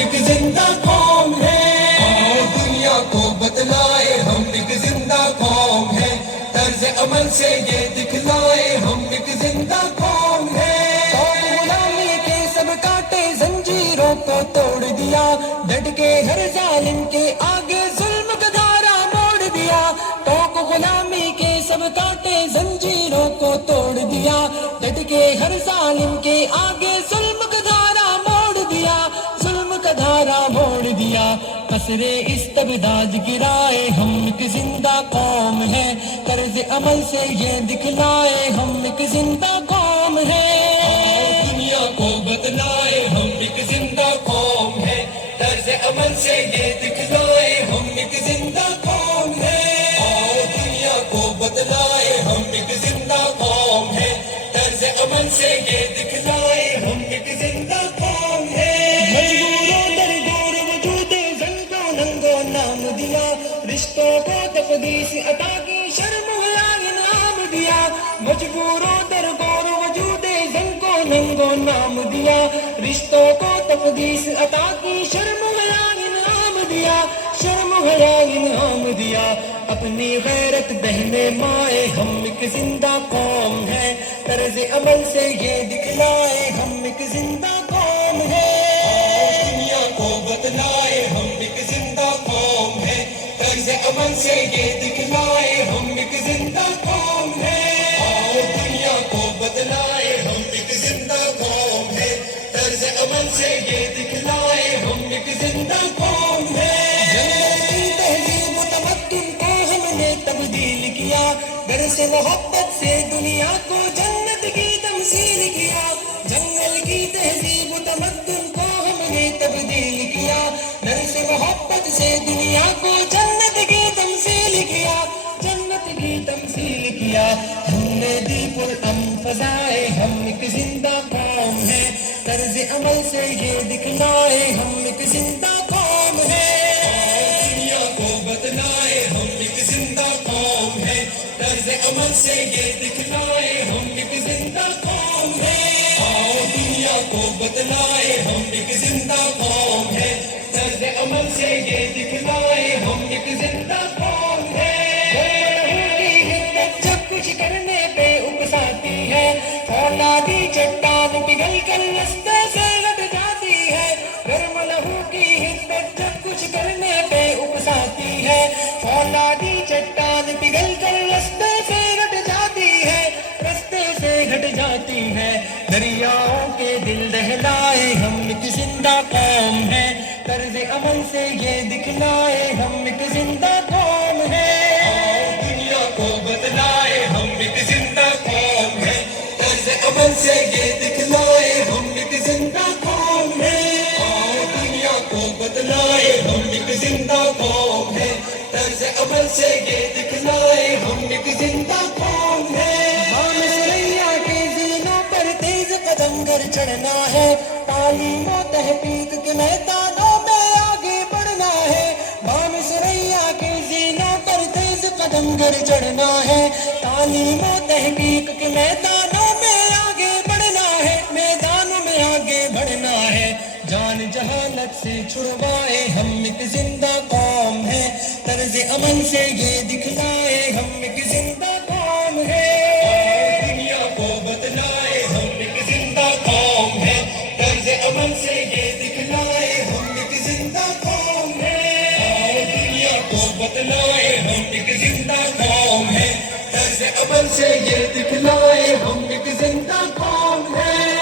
ایک زندہ قوم ہیں، دنیا کو بتلائے ہم ایک زندہ قوم ہیں، طرز عمل سے یہ دکھلائے ہم ایک زندہ قوم ہیں۔ غلامی کے سب کاٹے زنجیروں کو توڑ دیا، ڈٹ کے ہر ظالم کے آگے ظلم کا دھارا موڑ دیا، تو غلامی کے سب کاٹے زنجیروں کو توڑ دیا، ڈٹ کے ہر ظالم کے آگے ظلم کا دھارا موڑ دیا، ظلم کا دھارا موڑ دیا، قصر استبداد گرائے ہم ایک زندہ قوم ہیں، طرز عمل سے یہ دکھلائے ہم ایک زندہ قوم ہیں، دنیا کو بتلائے ہم ایک زندہ قوم ہیں، طرز عمل سے یہ دکھلائے ہم ایک زندہ قوم ہیں، دنیا کو بتلائے ہم ایک زندہ قوم ہیں، طرز عمل سے یہ دکھلائے ہم ایک زندہ قوم ہیں۔ مجبوروں در دور وجود زن کو ننگو نام دیا، رشتوں کو تقدیس عطا کی شرم حیا انعام دیا، مجبوروں در دور وجود زن کو ننگو نام دیا، رشتوں کو تقدیس عطا کی شرم حیا انعام دیا، شرم حیا انعام دیا، اپنی غیرت بہنے مائے ہم ایک زندہ قوم ہیں، طرز عمل سے یہ دکھلائے ہم ایک زندہ قوم ہیں، دنیا کو بتلائے ہم ایک زندہ قوم ہیں، طرز عمل سے یہ دکھلائے ہم ایک زندہ قوم ہیں، دنیا کو بتلائے ہم ایک زندہ قوم ہیں، طرز عمل سے یہ دکھلائے ہم ایک زندہ قوم ہیں۔ جنگل کی تہذیب و تمدن کو ہم نے تبدیل کیا، ڈر سے محبت سے دنیا کو جنت کی تمثیل کیا، جنگل کی تہذیب و تمدن کو ہم نے تبدیل کیا، ڈر سے محبت سے دنیا کو جنت کی تمثیل کیا، جنت کی تمثیل کیا، ہم نے دی پرامن فضائے ہم ایک زندہ قوم ہیں، طرز عمل سے یہ دکھلائے ہم ایک زندہ قوم ہیں، دنیا کو بتلائے ہم ایک زندہ قوم ہیں، طرز عمل سے یہ دکھلائے ہم ایک زندہ قوم ہیں، دنیا کو بتلائے ہم ایک زندہ قوم ہیں، طرز عمل سے یہ دکھلائے ہم ایک زندہ قوم ہیں۔ جب کچھ کرنے پہ اکساتی ہے، فولادی چٹان پگھل کر رستے سے لٹ جاتی ہے، گرم لہو کی حدت جب کچھ کرنے پہ اکساتی ہے، فولادی چٹان پگھل کر رستے سے گھٹ جاتی ہے، رستے سے گھٹ جاتی ہے، دریاؤں کے دل دہلائے ہم ایک زندہ قوم ہیں، طرز عمل سے یہ دکھلائے ہم ایک زندہ قوم ہیں، دنیا کو بتلائے ہم ایک زندہ قوم ہیں، طرز عمل سے یہ دکھلائے ہم ایک زندہ قوم ہیں، دنیا کو بتلائے ہم ایک زندہ قوم ہیں، طرز عمل سے یہ دکھلائے ہم ایک زندہ قوم ہیں۔ ہم سریا کے زینوں پر تیز قدم گر چڑھنا ہے، تعلیم و تحقیق کے میدانوں میں آگے بڑھنا ہے، بام سریا کے زینوں پر تیز قدم گر چڑھنا ہے، تعلیم و تحقیق کے میدانوں میں آگے بڑھنا ہے، میدانوں میں آگے بڑھنا ہے، جان جہالت سے چھڑوائے ہم ایک زندہ قوم ہیں، طرز عمل سے یہ دکھلائے ہم ایک زندہ قوم ہیں، دنیا کو بتلائے ہم ایک زندہ قوم ہیں، طرز عمل سے یہ دکھلائے ہم ایک زندہ قوم ہیں، دنیا کو بتلائے ہم ایک زندہ قوم ہیں، طرز عمل سے یہ دکھلائے ہم ایک زندہ قوم ہیں،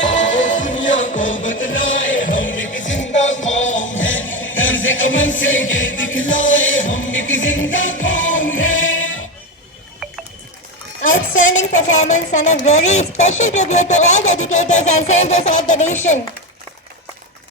دنیا کو بتلائے ہم ایک زندہ قوم ہیں، طرز عمل سے یہ دکھلائے ہم ایک زندہ قوم ہیں۔ Outstanding performance and a very special tribute to all the educators and sailors of the nation.